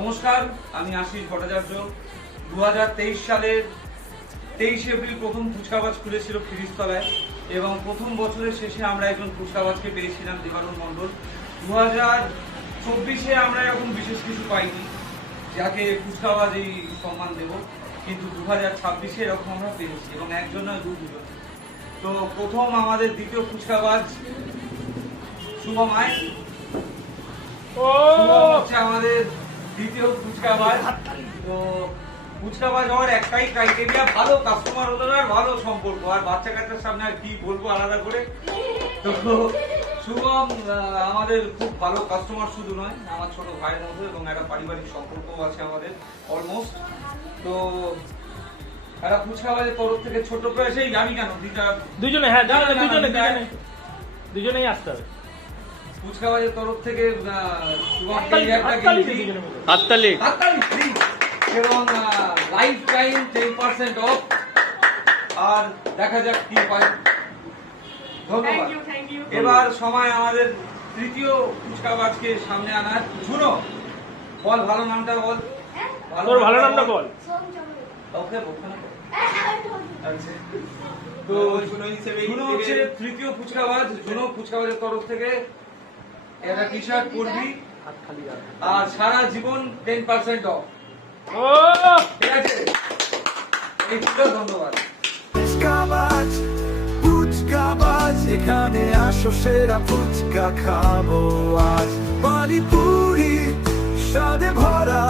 নমস্কার, আমি আশিস ভট্টাচার্য। 2023 সালের 23 এপ্রিল প্রথম ফুচকাবাজ খুলেছিল ফিরিজতলায় এবং প্রথম বছরের শেষে আমরা একজন ফুচকাবাজকে পেয়েছিলাম, দিবারুণ মণ্ডল। 2024-এ আমরা এরকম বিশেষ কিছু পাইনি যাকে ফুচকাবাজ এই সম্মান দেব, কিন্তু 2026-এ এরকম আমরা পেয়েছি এবং একজন নয় দুজন। তো প্রথম আমাদের দ্বিতীয় ফুচকাবাজ শুভম আয়, হচ্ছে আমাদের দ্বিতীয় ফুচকাবাজ। তো ফুচকাবাজ হওয়ার একটাই ক্রাইটেরিয়া, ভালো কাস্টমার হতে হবে আর ভালো সম্পর্ক। আর বাচ্চা কাচ্চার সামনে আর কি বলবো আলাদা করে। তো শুভম আমাদের খুব ভালো কাস্টমার, শুধু নয় আমার ছোট ভাইয়ের মতো, এবং একটা পারিবারিক সম্পর্কও আছে আমাদের অলমোস্ট। তো একটা ফুচকাবাজের তরফ থেকে ছোট প্রয়াসেই আমি কেন দুজনেই আসতে হবে। ফুচকাবাজের তরফ থেকে হাততালি এবং লাইফ টাইম 10% অফ। আর দেখা যাক কি পাই। ধন্যবাদ। এবার সময় আমাদের তৃতীয় ফুচকাবাজকে সামনে আনার। ঝুনো, বল ভালো নামটা বল। তোর ভালো নামটা বল। ওকে বলখানা বল। আচ্ছা, তো ঝুনো হচ্ছে তৃতীয় ফুচকাবাজ। ঝুনো ফুচকাবাজের তরফ থেকে একটা টি শার্ট পরবি আর সারা জীবন 10% অফ। ঠিক আছে, এই দুটো। ধন্যবাদ। ফুচকাবাজ, এখানে আসো, সেরা ফুচকা খাবো আজ। পানিপুরি স্বাদে ভরা